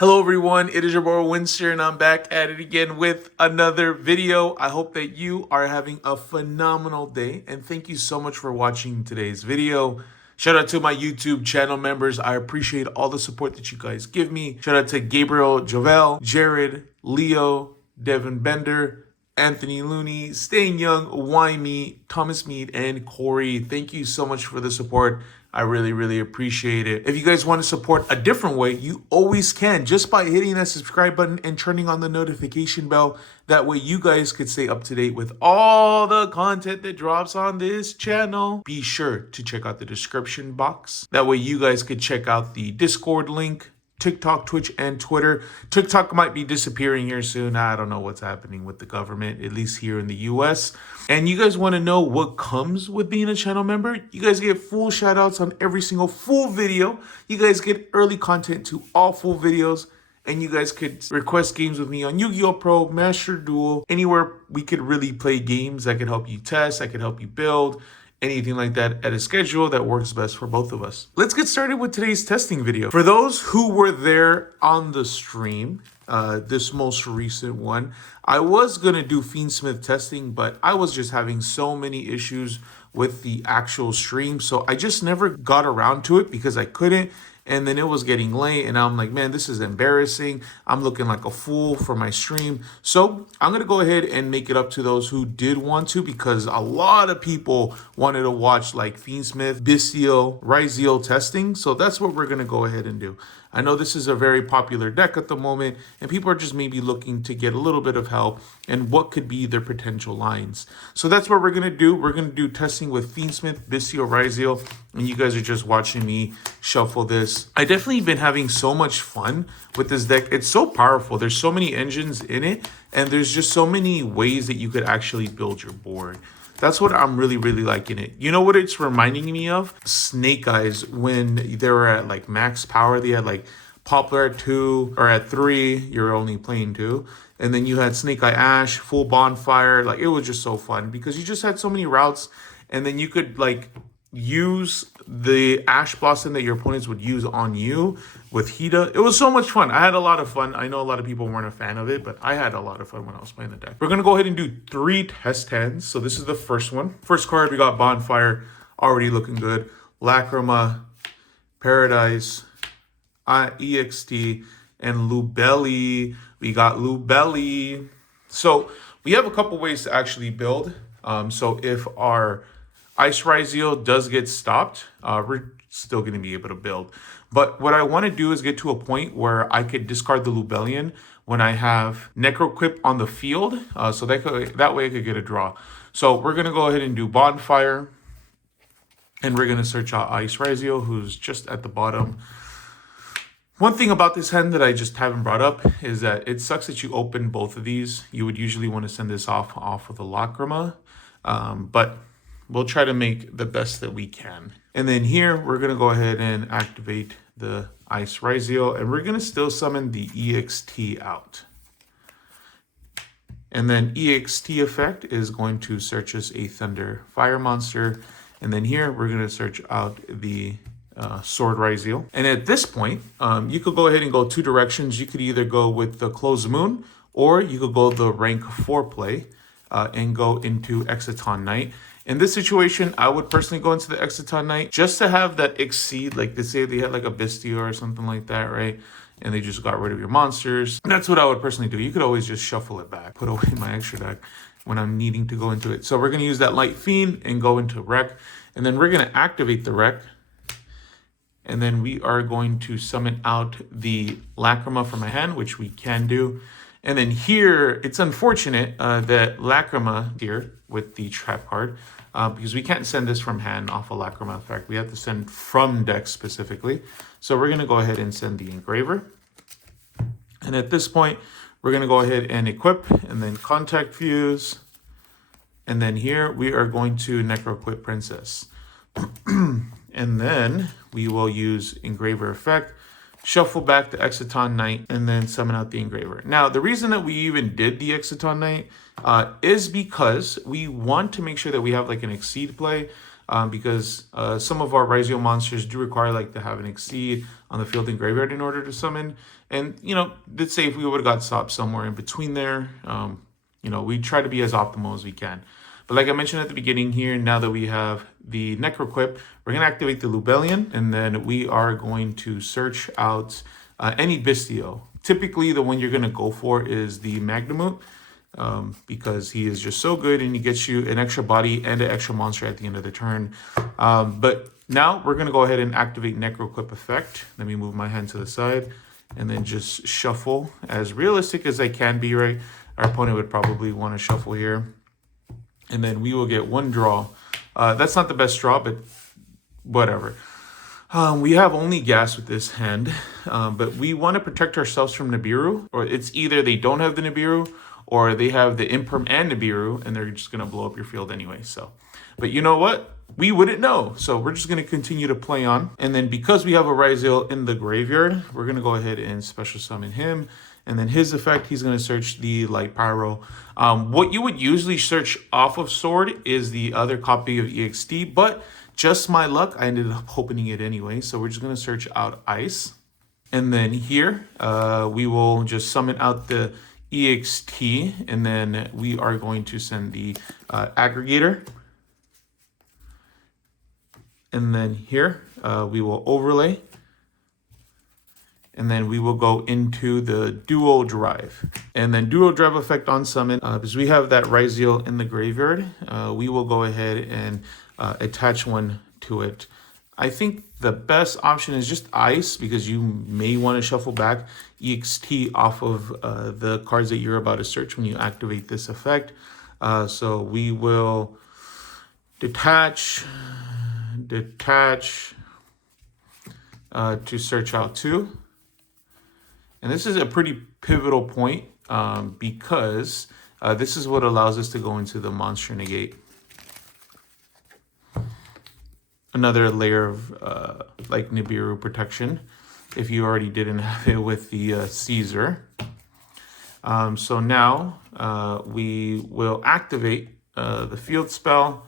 Hello everyone, it is your boy Winster and I'm back at it again with another video. I hope that you are having a phenomenal day and thank you so much for watching today's video. Shout out to my YouTube channel members. I appreciate all the support that you guys give me. Shout out to Gabriel, Jovel, Jared, Leo, Devin Bender, Anthony Looney, Staying Young, Wymie, Thomas Mead, and Corey. Thank you so much for the support. I really appreciate it. If you guys want to support a different way, you always can just by hitting that subscribe button and turning on the notification bell. That way you guys could stay up to date with all the content that drops on this channel. Be sure to check out the description box. That way you guys could check out the Discord link, TikTok, Twitch, and Twitter. TikTok might be disappearing here soon. I don't know what's happening with the government, at least here in the US. And you guys want to know what comes with being a channel member? You guys get full shout outs on every single full video. You guys get early content to all full videos. And you guys could request games with me on Yu-Gi-Oh! Pro, Master Duel, anywhere we could really play games. I could help you test, I could help you build, anything like that at a schedule that works best for both of us. Let's get started with today's testing video. For those who were there on the stream, this most recent one, I was gonna do Fiendsmith testing, but I was just having so many issues with the actual stream, so I just never got around to it because I couldn't. And then it was getting late and I'm like, man, this is embarrassing. I'm looking like a fool for my stream. So I'm going to go ahead and make it up to those who did want to, because a lot of people wanted to watch like Fiendsmith, Bystial, Ryzeal testing. So that's what we're going to go ahead and do. I know this is a very popular deck at the moment and people are just maybe looking to get a little bit of help and what could be their potential lines. So that's what we're going to do. We're going to do testing with Fiendsmith, Bystial, Ryzeal, and you guys are just watching me shuffle this. I definitely been having so much fun with this deck. It's so powerful. There's so many engines in it and there's just so many ways that you could actually build your board. That's what I'm really liking it. You know what it's reminding me of? Snake Eyes, when they were at like max power. They had like Poplar at 2 or at 3. You're only playing 2. And then you had Snake Eye Ash, full bonfire. Like it was just so fun because you just had so many routes. And then you could like use the Ash Blossom that your opponents would use on you with Hida. It was so much fun. I had a lot of fun. I know a lot of people weren't a fan of it, but I had a lot of fun when I was playing the deck. We're going to go ahead and do 3 test hands. So this is the first one. First card, we got Bonfire, already looking good. Lacrima, Paradise, EXT, and Lubelli. We got Lubelli. So we have a couple ways to actually build. So if our Ice Ryzeal does get stopped, we're still going to be able to build. But what I want to do is get to a point where I could discard the Lubellion when I have Necroquip on the field. So that way I could get a draw. So we're going to go ahead and do Bonfire. And we're going to search out Ice Ryzeal, who's just at the bottom. One thing about this hand that I just haven't brought up is that it sucks that you open both of these. You would usually want to send this off with a Lacrima. But we'll try to make the best that we can. And then here, we're going to go ahead and activate the Ice Ryzeal. And we're going to still summon the EXT out. And then EXT effect is going to search us a Thunder Fire monster. And then here, we're going to search out the Sword Ryzeal. And at this point, you could go ahead and go 2 directions. You could either go with the Closed Moon, or you could go the rank 4 play and go into Exciton Knight. In this situation, I would personally go into the Exciton Knight just to have that exceed, like they say they had like a Bystial or something like that, right? And they just got rid of your monsters. That's what I would personally do. You could always just shuffle it back, put away my extra deck when I'm needing to go into it. So we're going to use that Light Fiend and go into Wreck. And then we're going to activate the Wreck. And then we are going to summon out the Lacrima from my hand, which we can do. And then here, it's unfortunate that Lacrima here with the trap card, because we can't send this from hand off a Lacrima effect. We have to send from deck specifically. So we're going to go ahead and send the Engraver. And at this point, we're going to go ahead and equip and then Contact Fuse. And then here we are going to Necroquip Princess. And then we will use Engraver effect, shuffle back the Exciton Knight, and then summon out the Engraver. Now, the reason that we even did the Exciton Knight is because we want to make sure that we have like an Exceed play. because some of our Ryzeal monsters do require like to have an Exceed on the field and graveyard in order to summon. And, you know, let's say if we would have got stopped somewhere in between there, you know, we try to be as optimal as we can. But like I mentioned at the beginning here, now that we have the Necro Equip, we're going to activate the Lubellion, and then we are going to search out any Bystial. Typically, the one you're going to go for is the Magnamut, because he is just so good and he gets you an extra body and an extra monster at the end of the turn. But now we're going to go ahead and activate Necro Equip effect. Let me move my hand to the side and then just shuffle as realistic as I can be, right? Our opponent would probably want to shuffle here. And then we will get one draw. That's not the best draw, but whatever. We have only gas with this hand, but we want to protect ourselves from Nibiru. Or it's either they don't have the Nibiru, or they have the Imperm and Nibiru, and they're just going to blow up your field anyway. So, but you know what? We wouldn't know. So we're just going to continue to play on. And then because we have a Ryzeal in the graveyard, we're going to go ahead and special summon him. And then his effect, he's going to search the Light Pyro. What you would usually search off of Sword is the other copy of EXT, but just my luck, I ended up opening it anyway. So we're just going to search out Ice. And then here, we will just summon out the EXT, and then we are going to send the Aggregator. And then here, we will overlay. And then we will go into the Duo Drive. And then Duo Drive effect on summon, because we have that Ryzeal in the graveyard, we will go ahead and attach one to it. I think the best option is just Ice, because you may want to shuffle back EXT off of the cards that you're about to search when you activate this effect. So we will detach to search out 2. And this is a pretty pivotal point because this is what allows us to go into the Monster Negate. Another layer of like Nibiru protection if you already didn't have it with the Caesar. So now we will activate the field spell.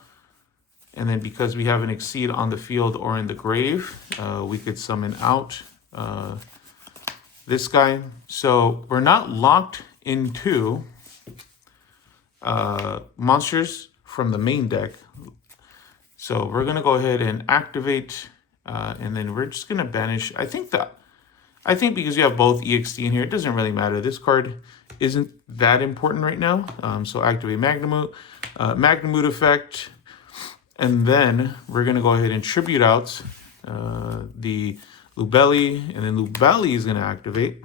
And then because we have an Exceed on the field or in the grave, we could summon out this guy. So we're not locked into monsters from the main deck. So we're going to go ahead and activate, and then we're just going to banish. I think because you have both EXT in here, it doesn't really matter. This card isn't that important right now. So activate Magnamut, Magnamut effect, and then we're going to go ahead and tribute out the Lubelli, and then Lubelli is going to activate.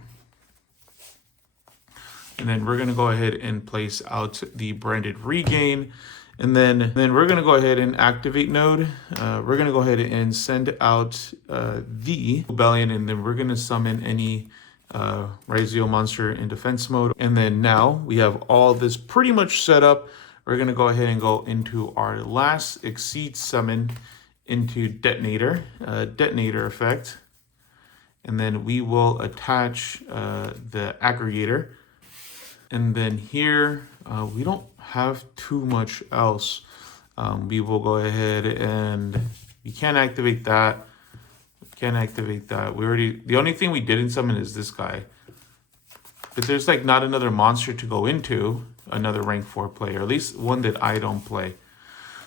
And then we're going to go ahead and place out the Branded Regain. And then we're going to go ahead and activate node. We're going to go ahead and send out the Lubellion, and then we're going to summon any Ryzeal monster in defense mode. And then now we have all this pretty much set up. We're going to go ahead and go into our last Exceed summon into Detonator, Detonator effect. And then we will attach the Aggregator. And then here, we don't have too much else. We will go ahead and we can't activate that. Can't activate that. The only thing we didn't summon is this guy. But there's like not another monster to go into, another rank 4 player, at least one that I don't play.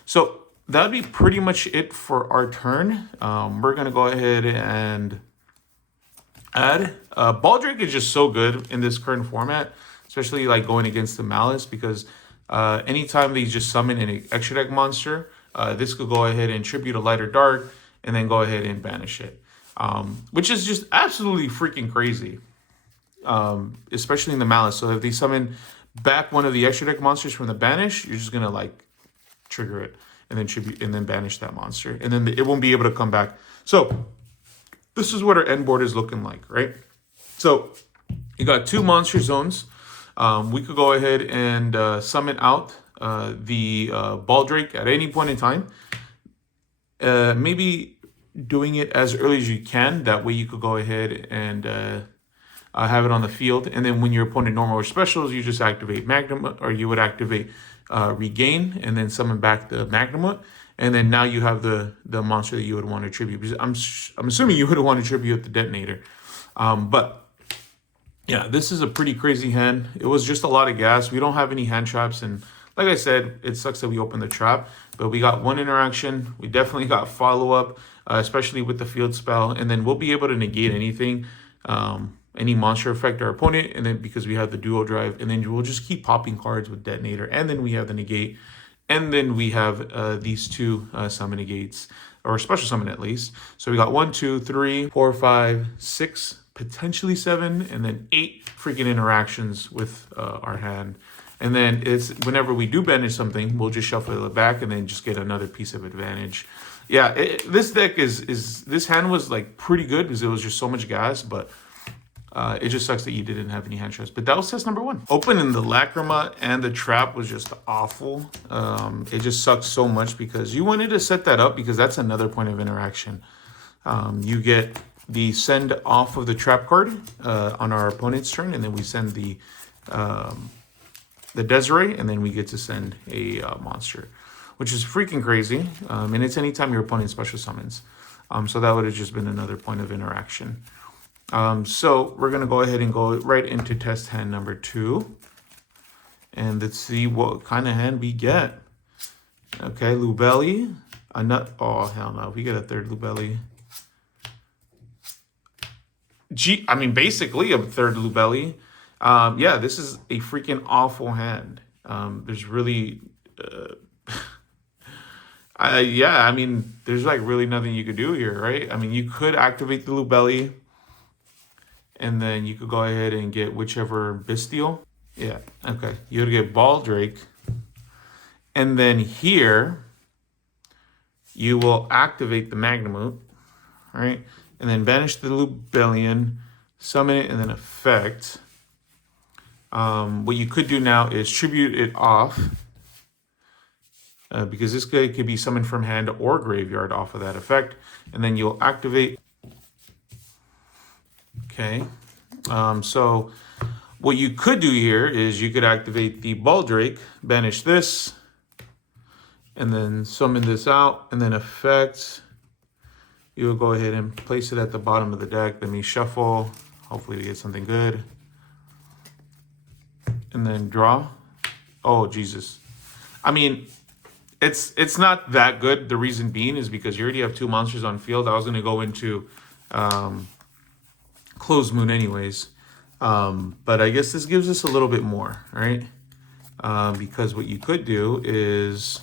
So that'd be pretty much it for our turn. We're gonna go ahead and add. Baldrake is just so good in this current format, especially like going against the Malice, because anytime they just summon an extra deck monster, this could go ahead and tribute a Light or Dark and then go ahead and banish it, which is just absolutely freaking crazy, especially in the Malice. So if they summon back one of the extra deck monsters from the banish, you're just gonna like trigger it and then tribute and then banish that monster, and then it won't be able to come back. So this is what our end board is looking like, right? So you got 2 monster zones. We could go ahead and summon out the Baldrake at any point in time. Maybe doing it as early as you can. That way you could go ahead and have it on the field. And then when your opponent normal or specials, you just activate Magnamut, or you would activate Regain and then summon back the Magnamut. And then now you have the monster that you would want to tribute. Because I'm assuming you would want to tribute the detonator. But yeah, this is a pretty crazy hand. It was just a lot of gas. We don't have any hand traps, and like I said, it sucks that we opened the trap, but we got one interaction. We definitely got follow-up, especially with the field spell, and then we'll be able to negate anything, any monster effect our opponent, and then because we have the duo drive, and then we'll just keep popping cards with detonator, and then we have the negate, and then we have these two summon negates, or special summon at least. So we got 1, 2, 3, 4, 5, 6, potentially 7, and then 8 freaking interactions with our hand. And then it's whenever we do banish something, we'll just shuffle it back and then just get another piece of advantage. Yeah, this deck this hand was like pretty good because it was just so much gas, but it just sucks that you didn't have any hand traps. But that was test number 1. Opening the Lacrima and the trap was just awful. It just sucks so much because you wanted to set that up because that's another point of interaction. You get the send off of the trap card on our opponent's turn, and then we send the Desiree, and then we get to send a monster, which is freaking crazy. And it's anytime your opponent special summons. So that would have just been another point of interaction. So we're going to go ahead and go right into test hand number 2. And let's see what kind of hand we get. Okay, Lubelli. A nut. Oh, hell no. We get a third Lubelli. I mean, basically a third Lubelli. Yeah, this is a freaking awful hand. There's really... yeah, I mean, there's like really nothing you could do here, right? I mean, you could activate the Lubelli, and then you could go ahead and get whichever Bystial. Yeah, okay. You would get Baldrake. And then here, you will activate the Magnamut, right? And then banish the Lubellian, summon it, and then effect. What you could do now is tribute it off. Because this guy could be summoned from hand or graveyard off of that effect. And then you'll activate. Okay. So what you could do here is you could activate the Baldrake, banish this, and then summon this out, and then effect. You'll go ahead and place it at the bottom of the deck. Let me shuffle. Hopefully we get something good. And then draw. Oh, Jesus. I mean... It's not that good. The reason being is because you already have 2 monsters on field. I was going to go into Closed Moon anyways. But I guess this gives us a little bit more, right? Because what you could do is...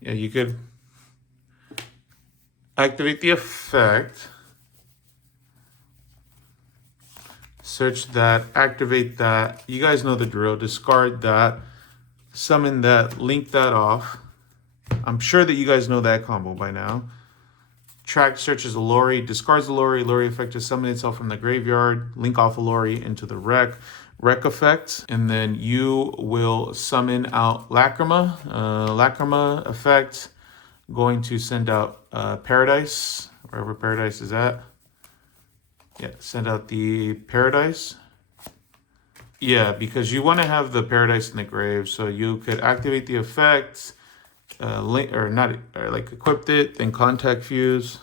Yeah, you could activate the effect. Search that, activate that. You guys know the drill. Discard that, summon that, link that off. I'm sure that you guys know that combo by now. Track searches a Lori, discards the Lori effect to summon itself from the graveyard, link off a Lori into the wreck effect, and then you will summon out Lacrima. Lacrima effect, going to send out Paradise, wherever Paradise is at. Yeah, send out the Paradise. Yeah, because you want to have the Paradise in the grave, so you could activate the effect, equipped it, then Contact Fuse,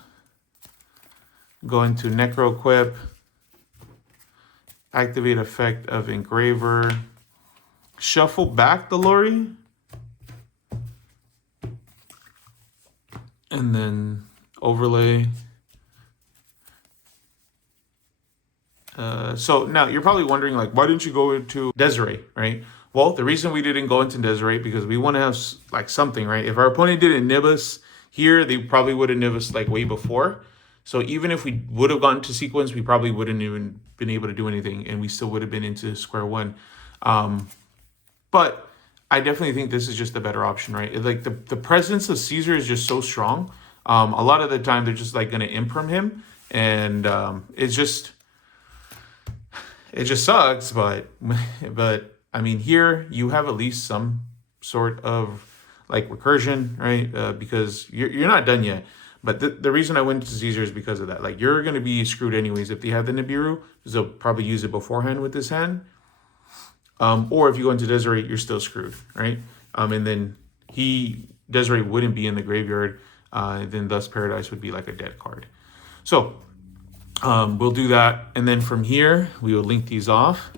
go into Necro Equip, activate effect of Engraver, shuffle back the Lori, and then overlay. So now you're probably wondering, like, why didn't you go into Desiree, right? Well, the reason we didn't go into Desiree because we want to have like something, right? If our opponent didn't nib us here, they probably would have nib us like way before. So even if we would have gone to sequence, we probably wouldn't even been able to do anything, and we still would have been into square one. But I definitely think this is just a better option, right? Like the presence of Caesar is just so strong. A lot of the time they're just like going to imperm him, and it just sucks. But I mean, here you have at least some sort of like recursion, right? Because you're not done yet. But the reason I went to Caesar is because of that. Like, you're going to be screwed anyways if they have the Nibiru, because they'll probably use it beforehand with this hand. Or if you go into Desiree, you're still screwed, right? And then Desiree wouldn't be in the graveyard. Then thus Paradise would be like a dead card. So we'll do that. And then from here, we will link these off.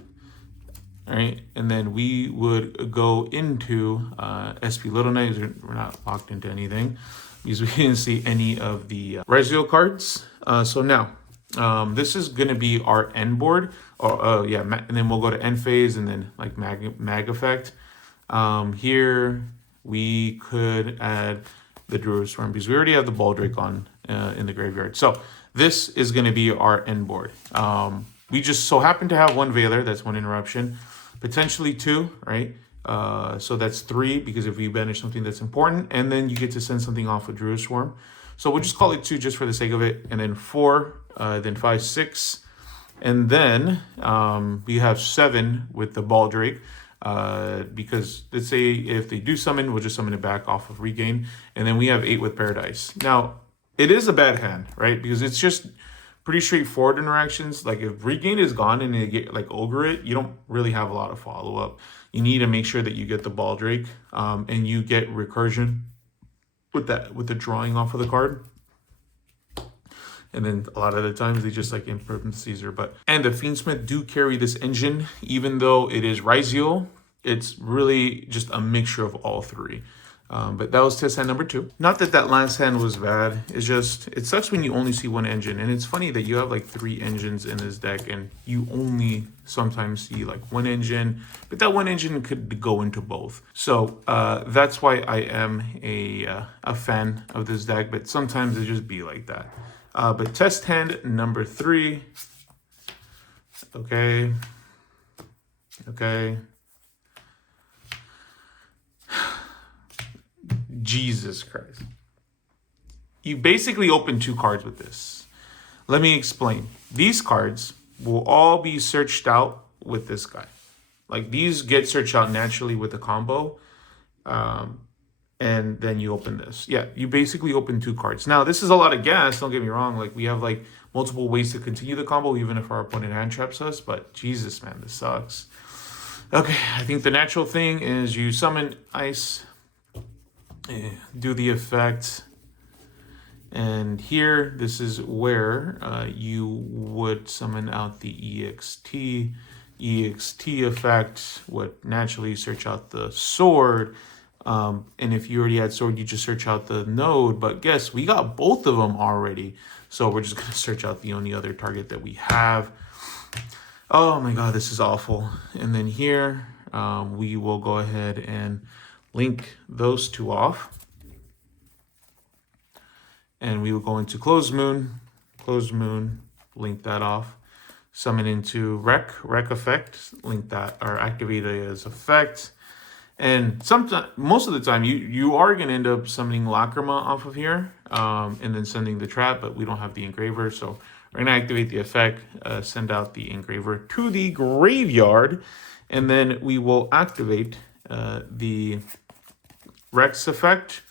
All right. And then we would go into SP Little Knights. We're not locked into anything because we didn't see any of the Ryzeal cards. So now this is going to be our end board. And then we'll go to end phase and then like mag effect. Here we could add the Druid Swarm because we already have the Baldric on in the graveyard. So this is going to be our end board. We just so happen to have one Veiler, that's one interruption, potentially two, right? So that's three because if we banish something that's important, and then you get to send something off with Druid Swarm. So we'll just call it two just for the sake of it, and then four, then 5, 6, and then we have 7 with the Baldric. Because let's say if they do summon, we'll just summon it back off of regain, and then we have 8 with Paradise. Now it is a bad hand, right? Because it's just pretty straightforward interactions. Like if regain is gone and they get like ogre it, you don't really have a lot of follow up. You need to make sure that you get the Baldric, and you get recursion with the drawing off of the card. And then a lot of the times they just like improve Caesar. And the Fiendsmith do carry this engine, even though it is Ryzeal. It's really just a mixture of all three. But that was test hand number 2. Not that that last hand was bad. It's just, it sucks when you only see one engine. And it's funny that you have like 3 engines in this deck and you only sometimes see like one engine. But that one engine could go into both. So that's why I am a fan of this deck. But sometimes it just be like that. But test hand number 3. Okay. Jesus Christ. You basically open 2 cards with this. Let me explain. These cards will all be searched out with this guy. Like these get searched out naturally with the combo. And then you open this. Yeah, you basically open 2 cards. Now, this is a lot of gas, don't get me wrong. Like we have like multiple ways to continue the combo, even if our opponent hand traps us. But Jesus, man, this sucks. Okay, I think the natural thing is you summon ice, do the effect, and here this is where you would summon out the EXT effect would naturally search out the sword, and if you already had sword you just search out the node, but guess we got both of them already, so we're just going to search out the only other target that we have. Oh my god, this is awful. And then here we will go ahead and link those 2 off. And we will go into Closed Moon, link that off. Summon into Wreck effect, link that, or activate it as effect. And sometimes, most of the time, you are going to end up summoning Lacrima off of here, and then sending the trap, but we don't have the engraver, so we're going to activate the effect, send out the engraver to the graveyard, and then we will activate the Rex effect,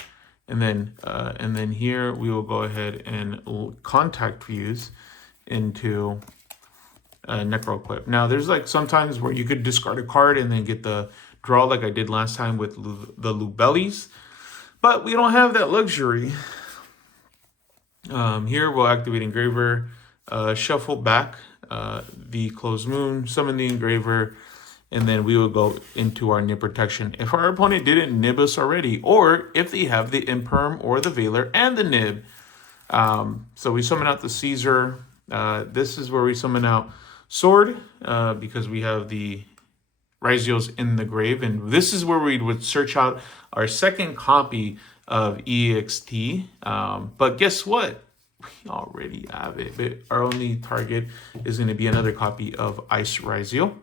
and then here we will go ahead and contact fuse into Necro Equip. Now there's like sometimes where you could discard a card and then get the draw like I did last time with the Lubellies, but we don't have that luxury. Here we'll activate engraver, shuffle back the Closed Moon, summon the engraver, and then we will go into our nib protection. If our opponent didn't nib us already, or if they have the Imperm or the Veiler and the nib. So we summon out the Caesar. This is where we summon out Sword, because we have the Ryzeals in the grave. And this is where we would search out our second copy of EXT. But guess what? We already have it. But our only target is going to be another copy of Ice Ryzeal.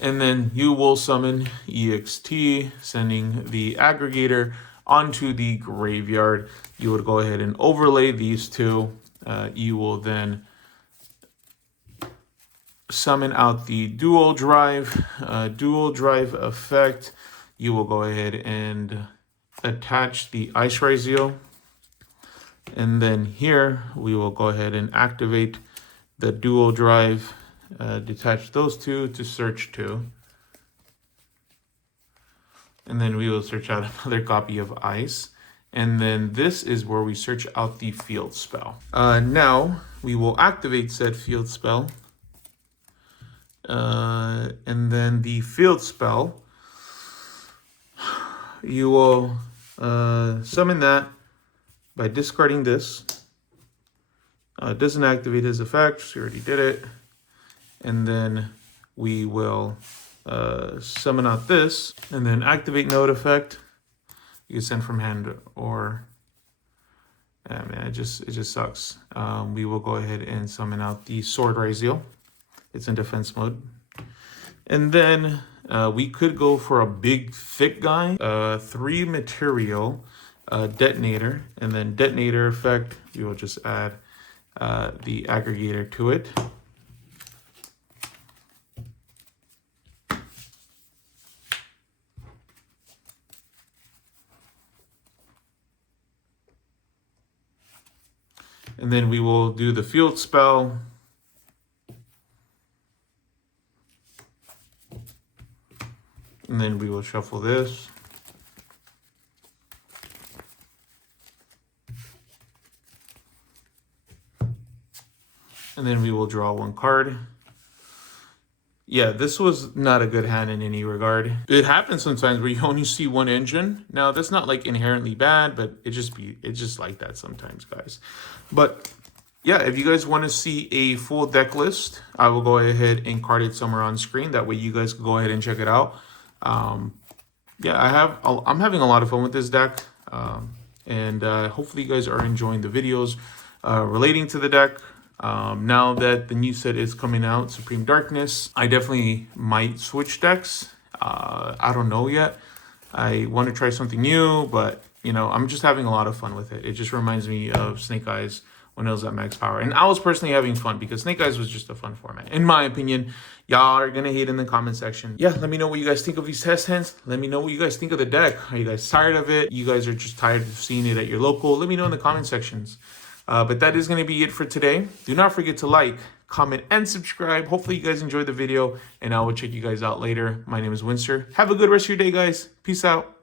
And then you will summon EXT, sending the aggregator onto the graveyard. You would go ahead and overlay these 2. You will then summon out the dual drive effect. You will go ahead and attach the Ice Ryzeal. And then here we will go ahead and activate the dual drive. Detach those 2 to search 2. And then we will search out another copy of Ice. And then this is where we search out the field spell. Now we will activate said field spell. And then the field spell, you will summon that by discarding this. It doesn't activate his effect, we already did it. And then we will summon out this, and then activate node effect. You can send from hand, or man, it just sucks. We will go ahead and summon out the Sword Ryzeal. It's in defense mode. And then we could go for a big thick guy, 3 material, detonator, and then detonator effect. We will just add the aggregator to it. And then we will do the field spell. And then we will shuffle this. And then we will draw 1 card. Yeah, this was not a good hand in any regard. It happens sometimes where you only see 1 engine. Now, that's not like inherently bad, but it's just like that sometimes, guys. But yeah, if you guys want to see a full deck list, I will go ahead and card it somewhere on screen. That way you guys can go ahead and check it out. Yeah, I'm having a lot of fun with this deck. And hopefully you guys are enjoying the videos relating to the deck. Now that the new set is coming out, Supreme Darkness, I definitely might switch decks. I don't know yet. I want to try something new, but you know, I'm just having a lot of fun with it. It just reminds me of Snake Eyes when it was at max power. And I was personally having fun because Snake Eyes was just a fun format. In my opinion, y'all are gonna hate in the comment section. Yeah, let me know what you guys think of these test hands. Let me know what you guys think of the deck. Are you guys tired of it? You guys are just tired of seeing it at your local? Let me know in the comment sections. But that is going to be it for today. Do not forget to like, comment, and subscribe. Hopefully you guys enjoyed the video, and I will check you guys out later. My name is Winsor. Have a good rest of your day, guys. Peace out.